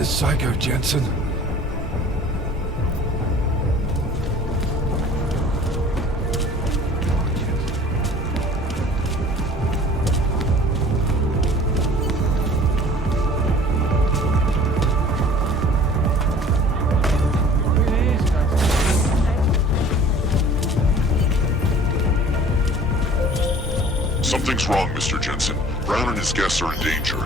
The psycho, Jensen. Something's wrong, Mr. Jensen. Brown and his guests are in danger.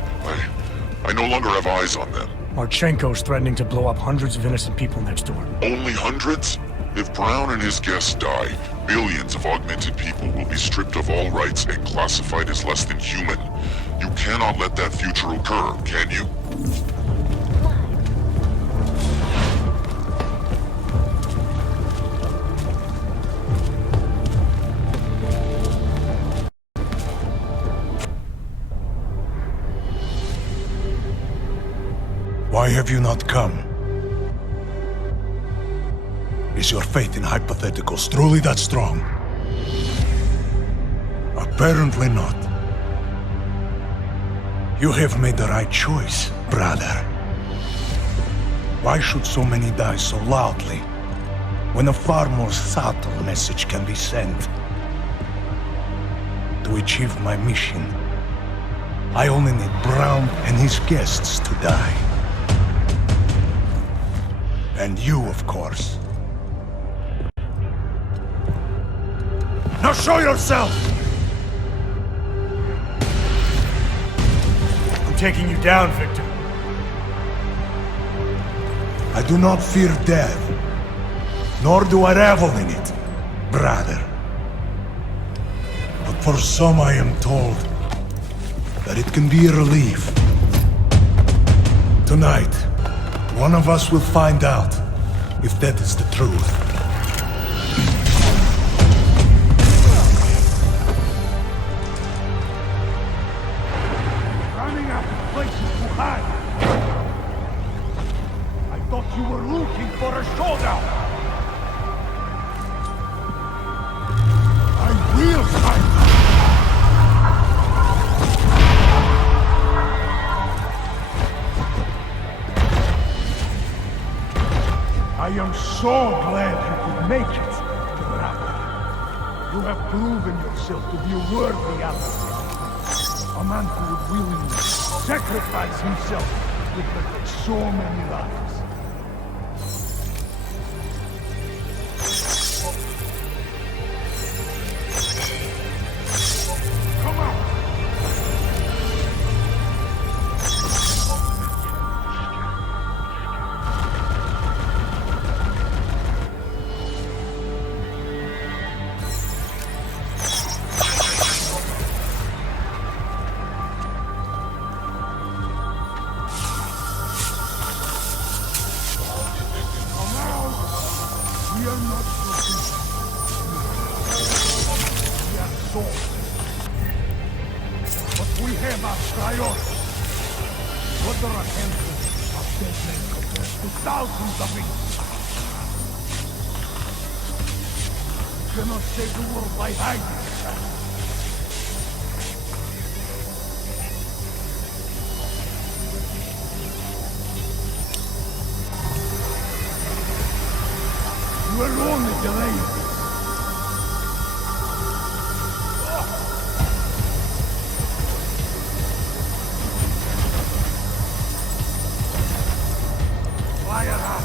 I no longer have eyes on them. Marchenko's threatening to blow up hundreds of innocent people next door. Only hundreds? If Brown and his guests die, billions of augmented people will be stripped of all rights and classified as less than human. You cannot let that future occur, can you? Why have you not come? Is your faith in hypotheticals truly that strong? Apparently not. You have made the right choice, brother. Why should so many die so loudly, when a far more subtle message can be sent? To achieve my mission, I only need Brown and his guests to die. And you, of course. Now show yourself! I'm taking you down, Victor. I do not fear death, nor do I revel in it, brother. But for some I am told that it can be a relief. Tonight, one of us will find out if that is the truth. Running out of places to hide. I thought you were looking for a showdown. I will find you. I am so glad you could make it, brother. You have proven yourself to be a worthy ally. A man who would willingly sacrifice himself to protect so many lives. Come on! We are not looking. We are souls. But we have our priorities. What are a handful of dead men compared to thousands of innocent? You cannot save the world by hiding. You are only delaying. Fire up!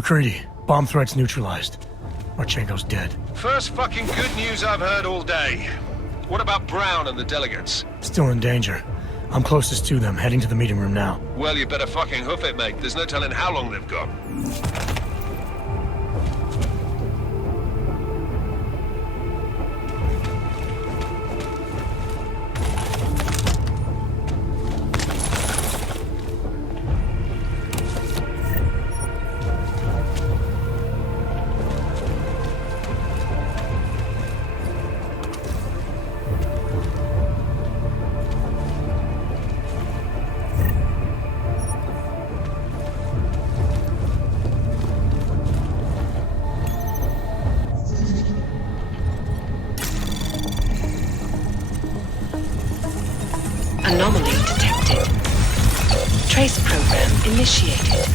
McCready, bomb threats neutralized. Marchenko's dead. First fucking good news I've heard all day. What about Brown and the delegates? Still in danger. I'm closest to them, heading to the meeting room now. Well, you better fucking hoof it, mate. There's no telling how long they've got. Anomaly detected. Trace program initiated.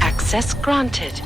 Access granted.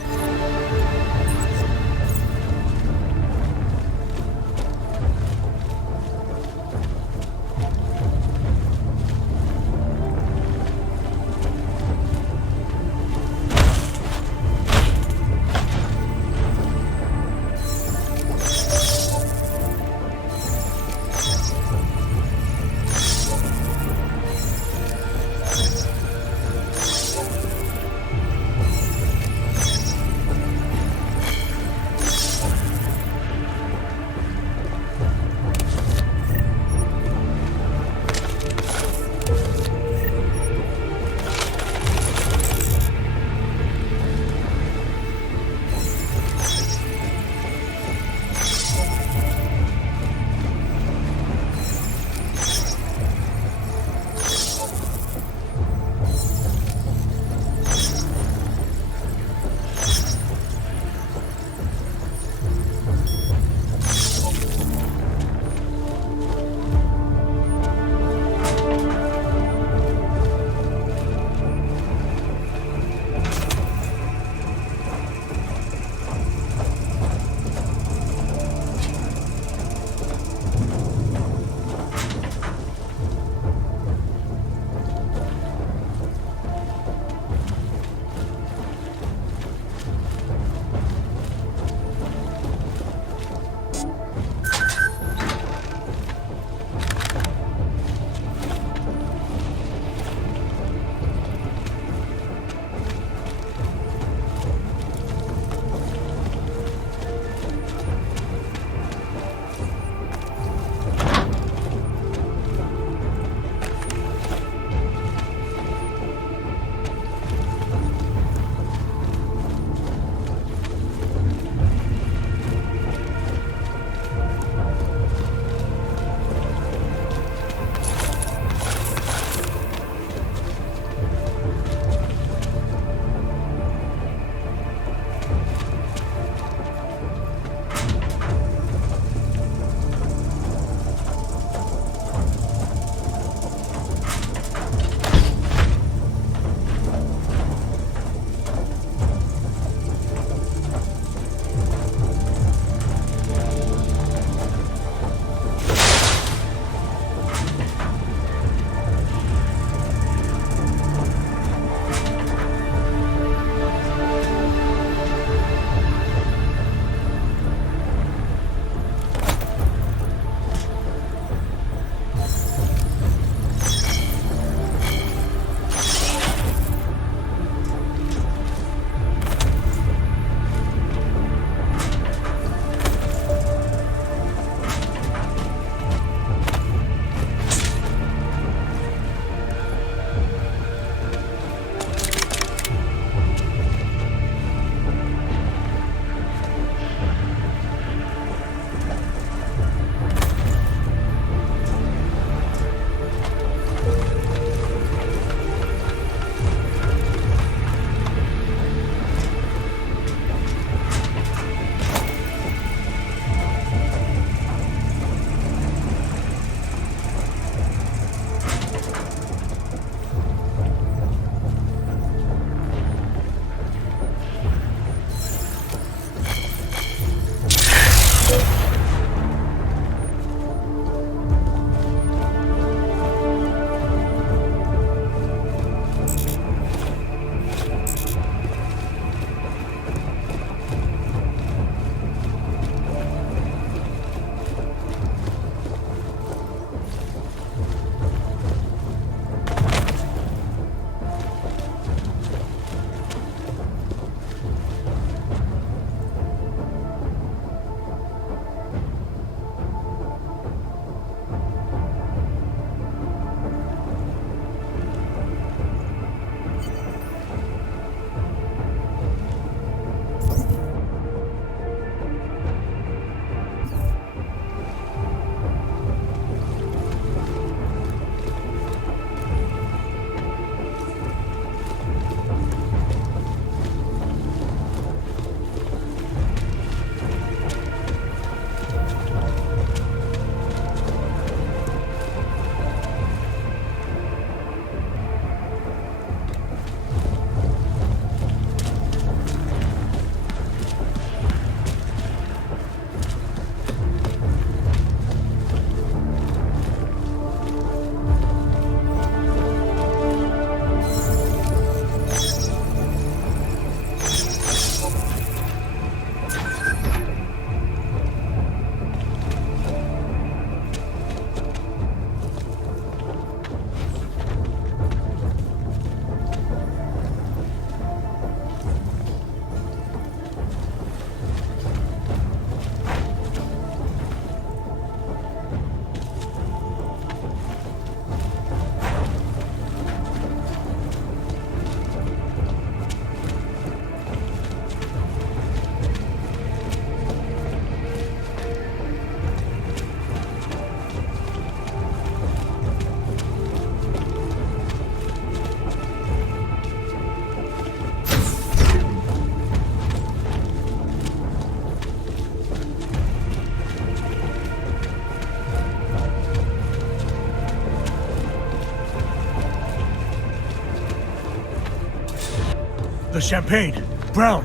The champagne! Brown!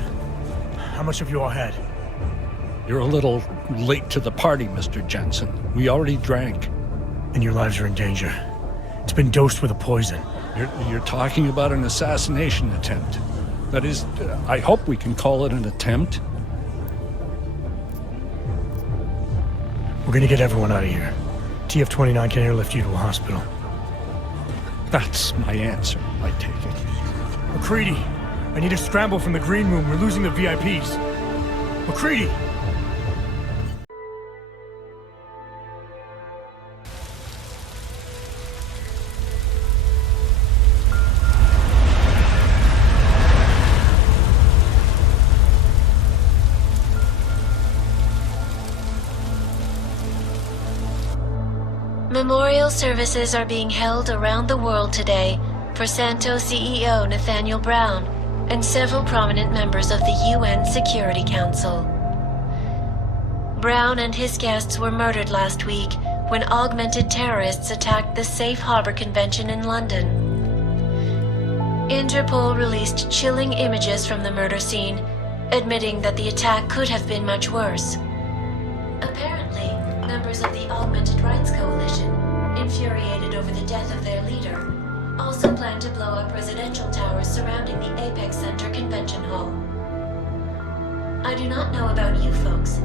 How much have you all had? You're a little late to the party, Mr. Jensen. We already drank. And your lives are in danger. It's been dosed with a poison. You're talking about an assassination attempt. That is, I hope we can call it an attempt. We're gonna get everyone out of here. TF-29 can airlift you to a hospital. That's my answer, I take it. McCready! I need a scramble from the green room. We're losing the VIPs. McCready! Memorial services are being held around the world today for Santos CEO Nathaniel Brown and several prominent members of the UN Security Council. Brown and his guests were murdered last week when augmented terrorists attacked the Safe Harbor Convention in London. Interpol released chilling images from the murder scene, admitting that the attack could have been much worse. Apparently, members of the Augmented Rights Coalition, infuriated over the death of their leader, also plan to blow up residential towers surrounding the Apex Center Convention Hall. I do not know about you folks,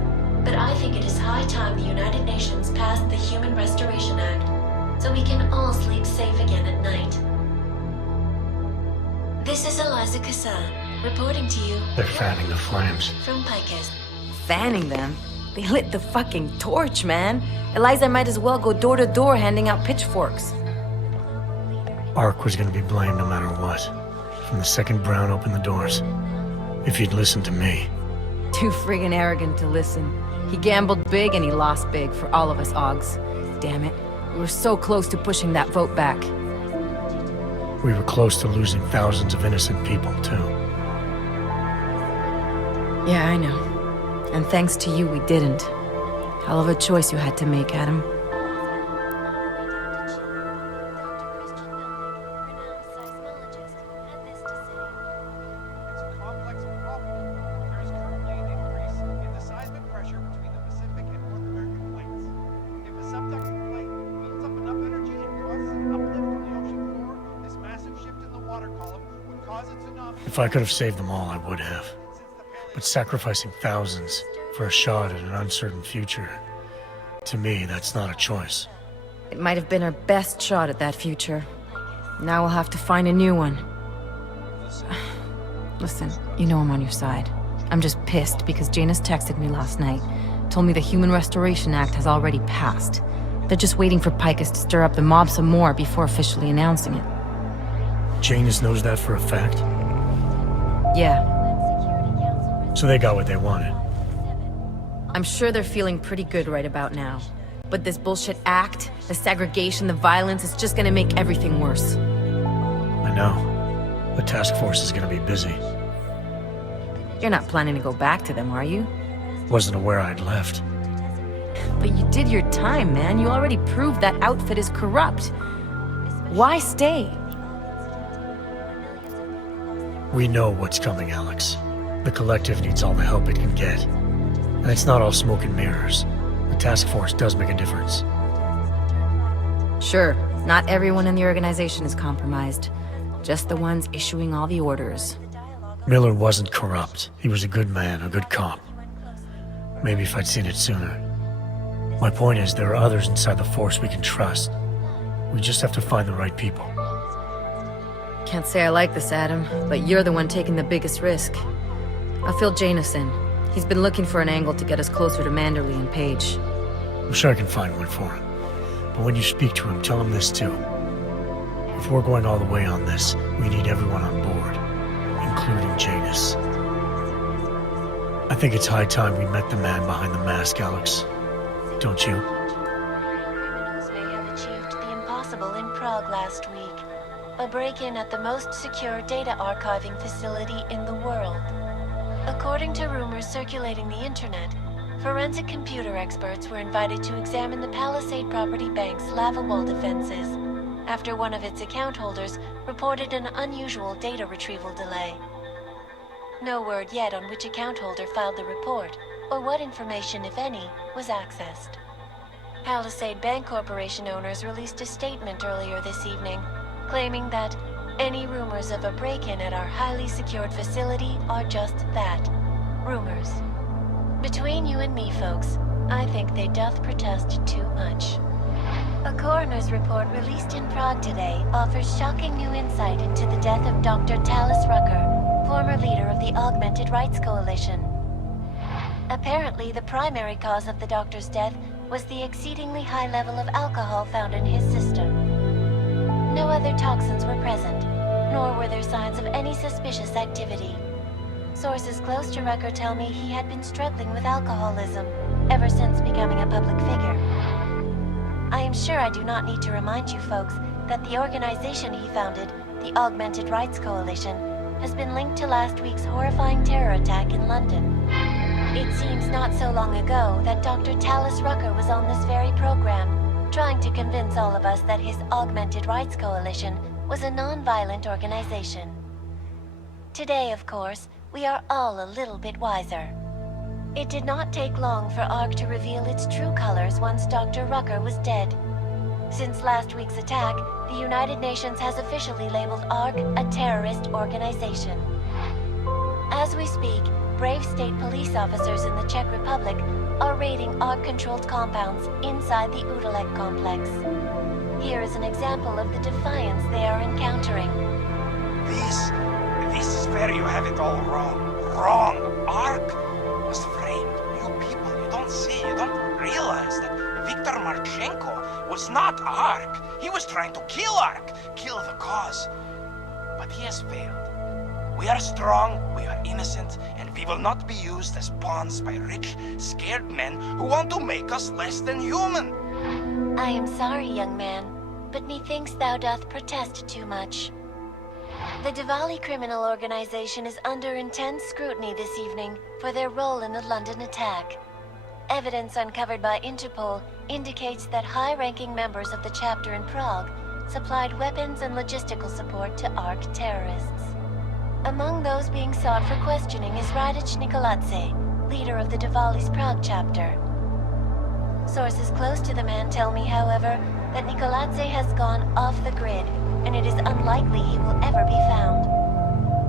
but I think it is high time the United Nations passed the Human Restoration Act, so we can all sleep safe again at night. This is Eliza Cassan, reporting to you. They're fanning the flames. From Picus. Fanning them? They lit the fucking torch, man. Eliza might as well go door to door handing out pitchforks. Ark was gonna be blamed no matter what. From the second Brown opened the doors. If he'd listened to me. Too friggin' arrogant to listen. He gambled big and he lost big for all of us Augs. Damn it. We were so close to pushing that vote back. We were close to losing thousands of innocent people, too. Yeah, I know. And thanks to you, we didn't. Hell of a choice you had to make, Adam. If I could have saved them all, I would have. But sacrificing thousands for a shot at an uncertain future, to me, that's not a choice. It might have been our best shot at that future. Now we'll have to find a new one. Listen, you know I'm on your side. I'm just pissed because Janus texted me last night, told me the Human Restoration Act has already passed. They're just waiting for Picus to stir up the mob some more before officially announcing it. Janus knows that for a fact? Yeah. So they got what they wanted. I'm sure they're feeling pretty good right about now. But this bullshit act, the segregation, the violence, is just gonna make everything worse. I know. The task force is gonna be busy. You're not planning to go back to them, are you? Wasn't aware I'd left. But you did your time, man. You already proved that outfit is corrupt. Why stay? We know what's coming, Alex. The Collective needs all the help it can get. And it's not all smoke and mirrors. The task force does make a difference. Sure, not everyone in the organization is compromised. Just the ones issuing all the orders. Miller wasn't corrupt. He was a good man, a good cop. Maybe if I'd seen it sooner. My point is, there are others inside the force we can trust. We just have to find the right people. Can't say I like this, Adam, but you're the one taking the biggest risk. I'll fill Janus in. He's been looking for an angle to get us closer to Manderley and Page. I'm sure I can find one for him. But when you speak to him, tell him this too. If we're going all the way on this, we need everyone on board, including Janus. I think it's high time we met the man behind the mask, Alex. Don't you? Criminals may have achieved the impossible in Prague last week. A break-in at the most secure data archiving facility in the world. According to rumors circulating the internet, forensic computer experts were invited to examine the Palisade Property Bank's lava wall defenses after one of its account holders reported an unusual data retrieval delay. No word yet on which account holder filed the report, or what information, if any, was accessed. Palisade Bank Corporation owners released a statement earlier this evening, claiming that any rumors of a break-in at our highly secured facility are just that, rumors. Between you and me, folks, I think they doth protest too much. A coroner's report released in Prague today offers shocking new insight into the death of Dr. Talis Rucker, former leader of the Augmented Rights Coalition. Apparently, the primary cause of the doctor's death was the exceedingly high level of alcohol found in his system. No other toxins were present, nor were there signs of any suspicious activity. Sources close to Rucker tell me he had been struggling with alcoholism ever since becoming a public figure. I am sure I do not need to remind you folks that the organization he founded, the Augmented Rights Coalition, has been linked to last week's horrifying terror attack in London. It seems not so long ago that Dr. Talis Rucker was on this very program, trying to convince all of us that his Augmented Rights Coalition was a non-violent organization. Today, of course, we are all a little bit wiser. It did not take long for ARC to reveal its true colors once Dr. Rucker was dead. Since last week's attack, the United Nations has officially labeled ARC a terrorist organization. As we speak, brave state police officers in the Czech Republic are raiding ARC-controlled compounds inside the Udalek complex. Here is an example of the defiance they are encountering. This is where you have it all wrong. Wrong! ARC was framed. You people, you don't see, you don't realize that Viktor Marchenko was not ARC. He was trying to kill ARC, kill the cause. But he has failed. We are strong, we are innocent, and we will not be used as pawns by rich, scared men who want to make us less than human. I am sorry, young man, but methinks thou doth protest too much. The Diwali criminal organization is under intense scrutiny this evening for their role in the London attack. Evidence uncovered by Interpol indicates that high-ranking members of the chapter in Prague supplied weapons and logistical support to ARC terrorists. Among those being sought for questioning is Radic Nikoladze, leader of the Diwali's Prague chapter. Sources close to the man tell me, however, that Nikoladze has gone off the grid, and it is unlikely he will ever be found.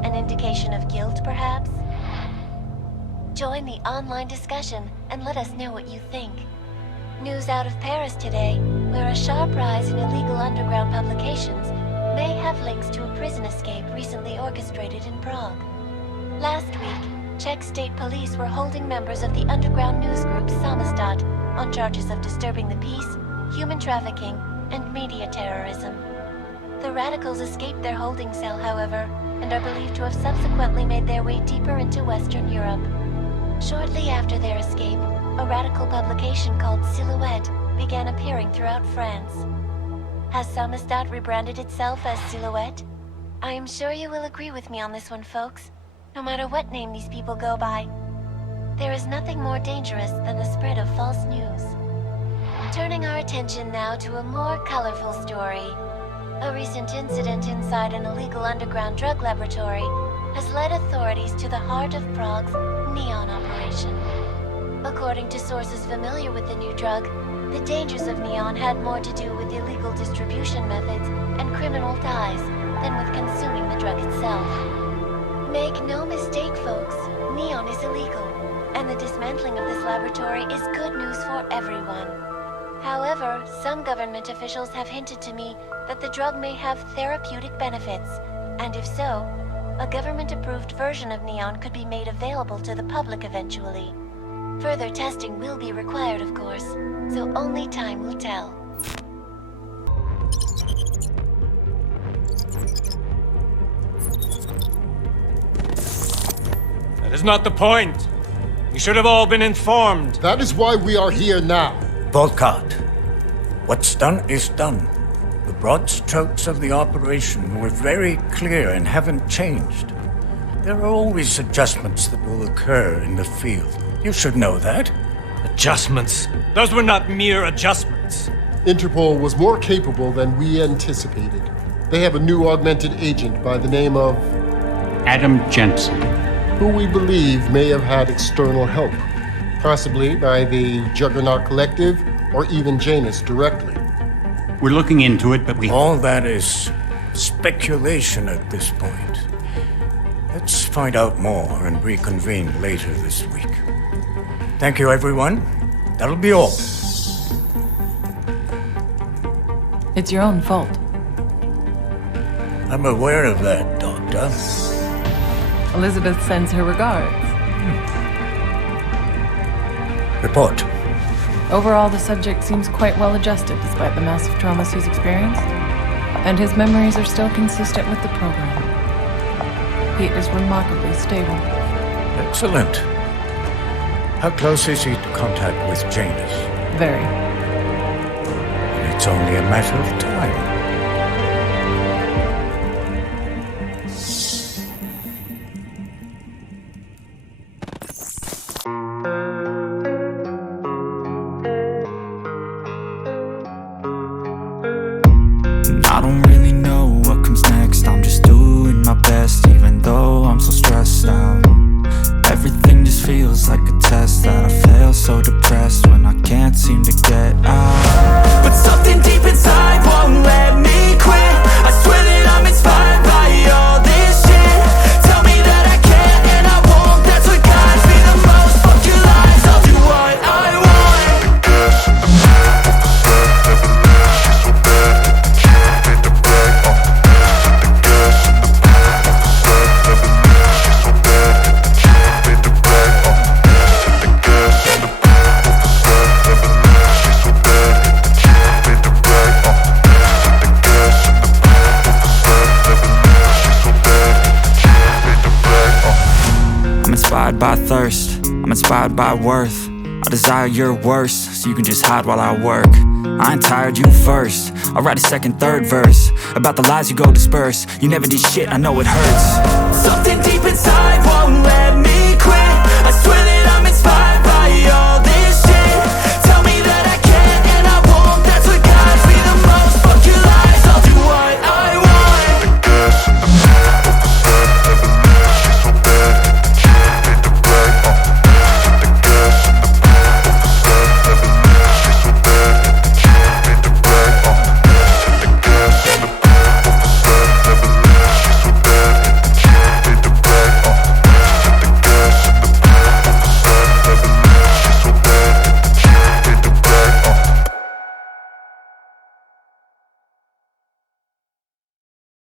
An indication of guilt, perhaps? Join the online discussion and let us know what you think. News out of Paris today, where a sharp rise in illegal underground publications may have links to a prison escape recently orchestrated in Prague. Last week, Czech state police were holding members of the underground news group Samizdat on charges of disturbing the peace, human trafficking, and media terrorism. The radicals escaped their holding cell, however, and are believed to have subsequently made their way deeper into Western Europe. Shortly after their escape, a radical publication called Silhouette began appearing throughout France. Has Samizdat rebranded itself as Silhouette? I am sure you will agree with me on this one, folks. No matter what name these people go by, there is nothing more dangerous than the spread of false news. Turning our attention now to a more colorful story. A recent incident inside an illegal underground drug laboratory has led authorities to the heart of Prague's Neon operation. According to sources familiar with the new drug, the dangers of Neon had more to do with illegal distribution methods and criminal ties than with consuming the drug itself. Make no mistake, folks, Neon is illegal, and the dismantling of this laboratory is good news for everyone. However, some government officials have hinted to me that the drug may have therapeutic benefits, and if so, a government-approved version of Neon could be made available to the public eventually. Further testing will be required, of course, so only time will tell. That is not the point. You should have all been informed. That is why we are here now. Volkart, what's done is done. The broad strokes of the operation were very clear and haven't changed. There are always adjustments that will occur in the field. You should know that. Adjustments? Those were not mere adjustments. Interpol was more capable than we anticipated. They have a new augmented agent by the name of... Adam Jensen. who we believe may have had external help, possibly by the Juggernaut Collective or even Janus directly. We're looking into it, but All that is speculation at this point. Let's find out more and reconvene later this week. Thank you, everyone. That'll be all. It's your own fault. I'm aware of that, Doctor. Elizabeth sends her regards. Report. Overall, the subject seems quite well adjusted despite the massive traumas he's experienced, and his memories are still consistent with the program. He is remarkably stable. Excellent. How close is he to contact with Janus? Very. It's only a matter of time. I don't really know what comes next. I'm just doing my best, even though I'm so stressed out. Everything just feels like a test that I fail, so depressed when I can't seem to get out. But something deep inside won't let me quit. I swear that I'm inspired by all this shit. Tell me that I can't and I won't. That's what guides me the most. Fuck your lies, I'll do what I want. Inspired by thirst, I'm inspired by worth. I desire your worst, so you can just hide while I work. I ain't tired, you first. I'll write a second, third verse about the lies you go disperse. You never did shit, I know it hurts. Something deep inside won't let